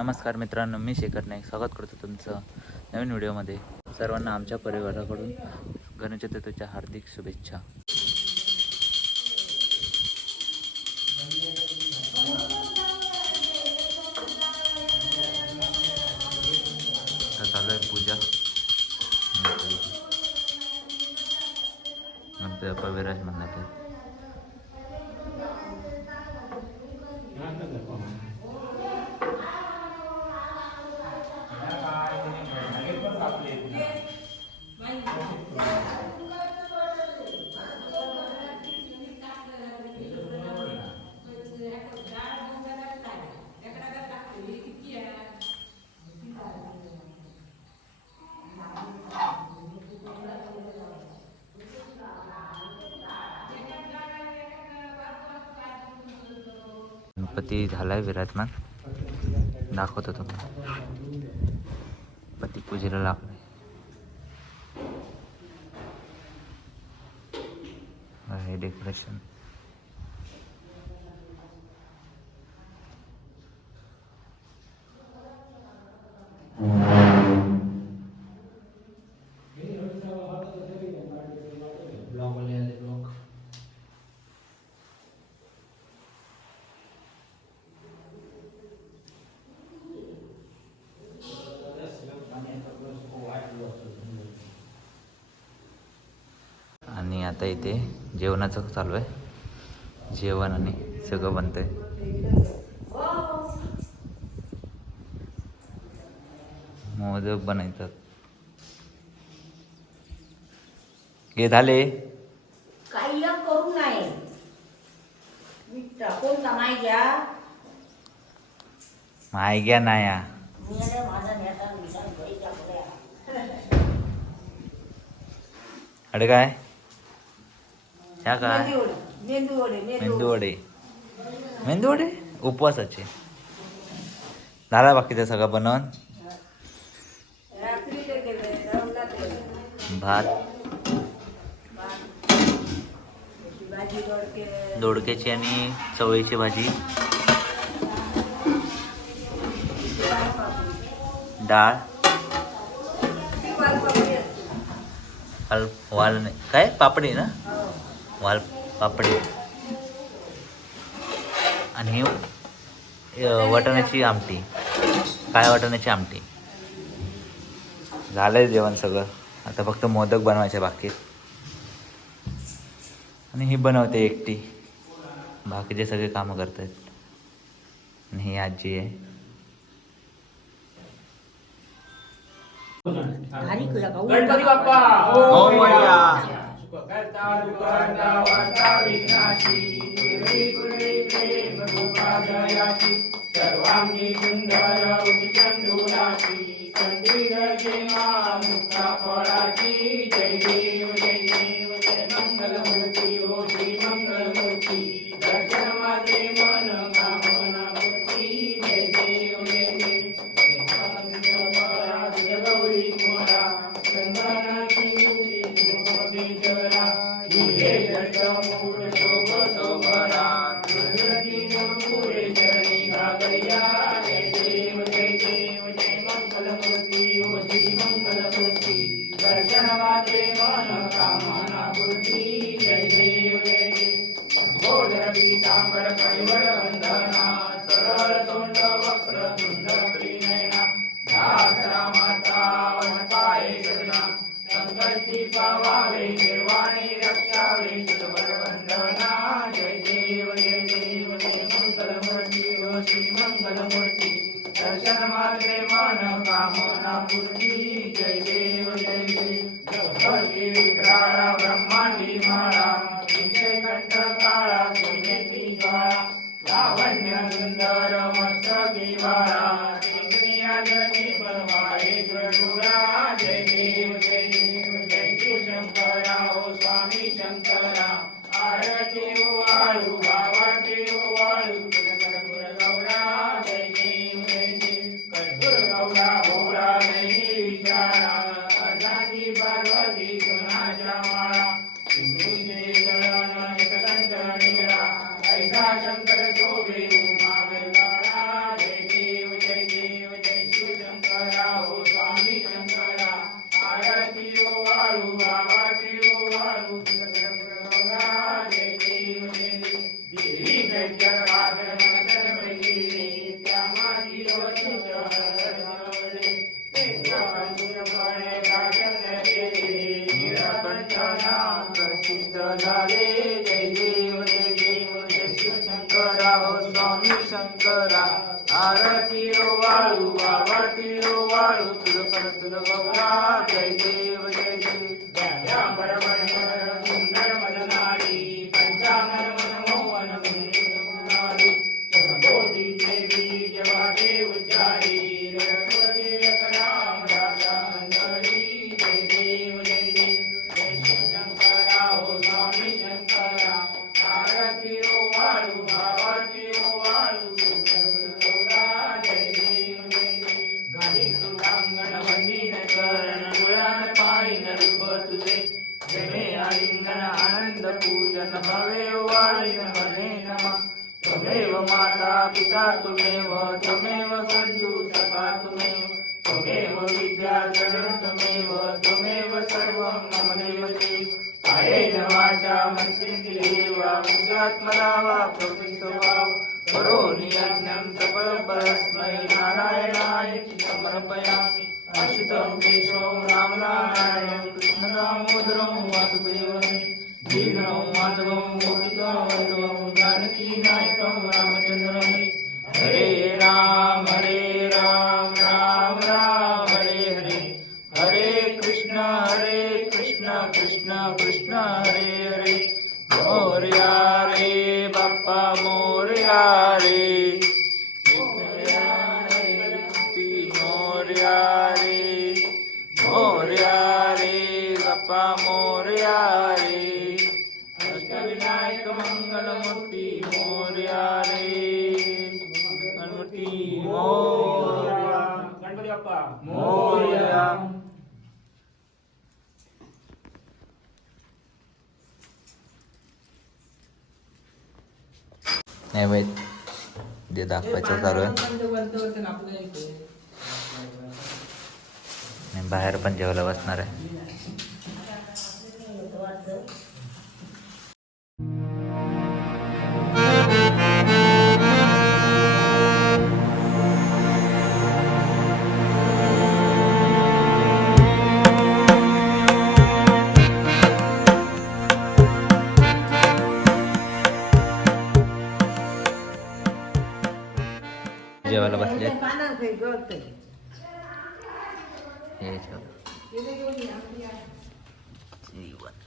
नमस्कार मित्रांनो मी शेखर नाईक. स्वागत करतो तुमचं नवीन व्हिडिओमध्ये. सर्वांना आमच्या परिवाराकडून गणेश चतुर्थीच्या हार्दिक शुभेच्छा. आता चालू आहे पूजा. गणपती बाप्पा विराज म्हणण्यात गणपती झालाय विराजमान. दाखवतो तुम्हाला. पती पूजेला लागले हे डेकोरेशन आणि आता इथे जेवणाचं चालू आहे. जेवण आणि सगळं बनतंय. मोदक बनायतात हे झाले. काही करू नाही कोणता नाही घ्या माय घ्या पुढे अडे काय? त्या काय मेंदू वडे मेंदू वडे मेंदू वडे मेंदू वडे उपवासाचे झाला बाकीचं सगळं बनवून भात दोडक्याची आणि चवळीची भाजी डाळ वाल नाही काय पापडी ना वाल पापडी. आणि ही वाटाण्याची आमटी. काय वाटाण्याची आमटी. झालंय जेवण सगळं. आता फक्त मोदक बनवायचे बाकी आहेत. आणि ही बनवते एकटी. बाकीचे सगळे कामं करतायत. आणि ही आजी आहे. घारी कुला का गणपती बाप्पा! ओम मोरया. वार्ता विघ्नाची दुर्वी कुर्वी प्रेम रूपाजयाची सर्वांगी सुंदर उदिचंदुराची कंठीधर जेमा मुक्ता फळाची जय देव जय देव जय मंगल मूर्ती ओ श्री मंगल मूर्ती दर्शन माझे मन कामना मूर्ती जय देव जय देव जय गौरी मोरा चंदनाची मुठी जरा कामना जय देव जय वंदना सरळ तोंड वक्र त्रिनयना दास रामाचा संकल्पी पावावे निर्वाणी रक्षावे वंदना जय देव जय देव जय मंगलमूर्ती श्री दर्शन मात्रे मान कामना पूर्ती विक्राळा माळा विजय कंठ काळा सोनेत्री ज्वाळा लावण्य सुंदर मस्तकी वाळा केंद्रिया जनी बनवाळे गरुडा जय देव जय देव जय शिव शंकरा ओ स्वामी शंकरा. आरती ओ वाळू भावाटी ओ वाळू शंकर शोभे उमा गंगाळा जय देव जय देव जय शिव शंकरा हो स्वामी शंकरा आरती ओ वाळू बाबाटी ओ वाळू जय देव जय देव शंकरा आरती रो वाळू आरती रो वाळू तुझ तुझ गौरा जय देव. त्वमेव माता पिता त्वमेव त्वमेव बंधू सखा त्वमेव त्वमेव विद्या जडं त्वमेव त्वमेव सर्वं मम देवते. देव कायेन वाचा मनसेन्द्रियेवा मुजात्मना वा प्रवृत्तस्वभाव करोमि यज्ञं सकलपरस्मै नारायणाय समर्पयामि अशितं केशवं रामनारायणं कृष्णदामोदरं वासुदेवने శ్రీధరం మాధవం గోపికావంతం జానకీ నాయకం రామచంద్రం హరే రామ హరే రామ मोरया. नैवेद्य जे दाखवायचं चालू आहे बाहेर पण जेवायला बसणार आहे. जेवायला